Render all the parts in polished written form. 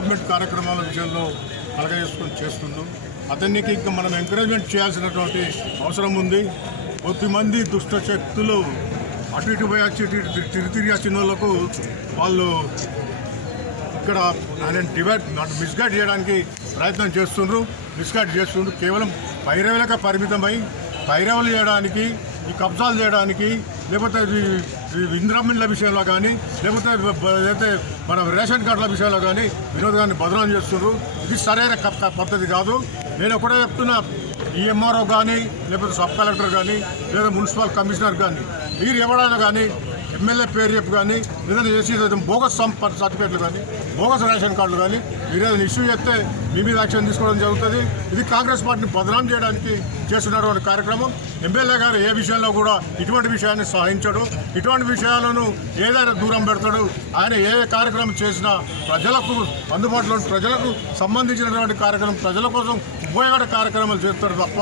Development కార్యక్రమాల విషయంలో కలగజేసుకొని చేస్తుందో అతనికి ఇంకా మనం ఎంకరేజ్మెంట్ చేయాల్సినటువంటి అవసరం ఉంది. కొద్దిమంది దుష్ట శక్తులు అటు ఇటు పోయి వచ్చి తిరిగి వచ్చిన వాళ్ళకు వాళ్ళు ఇక్కడ ఆయన మిస్గైడ్ చేయడానికి ప్రయత్నం చేస్తుండ్రు. కేవలం పైరవులకే పరిమితమై పైరవులు చేయడానికి, ఈ కబ్జాలు చేయడానికి, లేకపోతే ఇంద్రమిన్ల విషయంలో కానీ, లేకపోతే మన రేషన్ కార్డుల విషయంలో కానీ వినోద్ గారిని బదనాం చేస్తున్నారు. ఇది సరైన పద్ధతి కాదు. నేను ఒకటే చెప్తున్నా, ఈ ఎంఆర్ఓ కానీ, లేకపోతే సబ్ కలెక్టర్ కానీ, లేదా మున్సిపల్ కమిషనర్ కానీ, మీరు ఎవరైనా కానీ ఎమ్మెల్యే పేరు చెప్పు కానీ, ఏదైనా చేసి బోగస్ సర్టిఫికేట్లు కానీ, బోగస్ రేషన్ కార్డులు కానీ మీరు ఏదైనా ఇష్యూ చేస్తే మీ మీద యాక్షన్ తీసుకోవడం జరుగుతుంది. ఇది కాంగ్రెస్ పార్టీని బదనాం చేయడానికి చేస్తున్నటువంటి కార్యక్రమం. ఎమ్మెల్యే గారు ఏ విషయంలో కూడా ఇటువంటి విషయాన్ని సహించడు. ఇటువంటి విషయాలను ఏదైనా దూరం పెడతాడు. ఆయన ఏ కార్యక్రమం చేసినా ప్రజలకు అందుబాటులో, ప్రజలకు సంబంధించినటువంటి కార్యక్రమం, ప్రజల కోసం ఉపయోగపడే కార్యక్రమాలు చేస్తారు తప్ప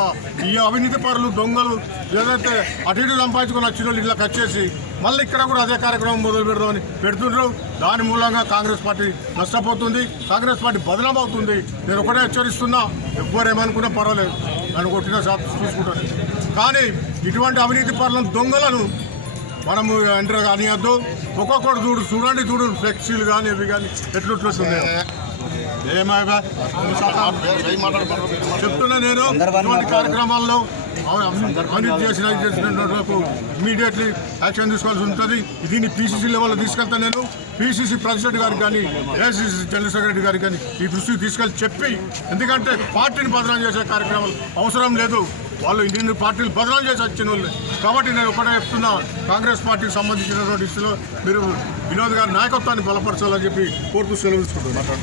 ఈ అవినీతి పరులు, దొంగలు ఏదైతే అటు ఇటు సంపాదించుకొని వచ్చిన వాళ్ళు ఇళ్ళకి వచ్చేసి మళ్ళీ ఇక్కడ కూడా అదే కార్యక్రమం మొదలు పెడదామని పెడుతుండ్రు. దాని మూలంగా కాంగ్రెస్ పార్టీ నష్టపోతుంది, కాంగ్రెస్ పార్టీ బదనాం అవుతుంది. నేను ఒకటే హెచ్చరిస్తున్నా, ఎవ్వరేమనుకున్నా పర్వాలేదు, నన్ను కొట్టిన చూసుకుంటాను. కానీ ఇటువంటి అవినీతి పరులను, దొంగలను మనము ఎంటర్ కానియద్దు. ఒక్కొక్కటి చూడండి ఫ్లెక్సీలు కానీ ఇవి కానీ ఎట్లుంటున్నాయి. చెప్తున్నా నేను ఇటువంటి కార్యక్రమాల్లో అవినీతి చేసినకు ఇమీడియట్లీ యాక్షన్ తీసుకోవాల్సి ఉంటుంది. దీన్ని పీసీసీ లెవెల్లో తీసుకెళ్తాను. నేను పీసీసీ ప్రెసిడెంట్ గారికి కానీ, ఏఐసీసీ జనరల్ సెక్రటరీ గారికి కానీ ఈ దృష్టికి తీసుకెళ్ళి చెప్పి, ఎందుకంటే పార్టీని బదనాం చేసే కార్యక్రమాలు అవసరం లేదు. వాళ్ళు ఇన్ని పార్టీలు బదనాం చేసి వచ్చిన వాళ్ళు. కాబట్టి నేను ఒకటే చెప్తున్నా, కాంగ్రెస్ పార్టీకి సంబంధించినటువంటి ఇష్యూలో మీరు వినోద్ గారి నాయకత్వాన్ని బలపరచాలని చెప్పి కోరుతూ సెలవు తీసుకుంటున్నాను.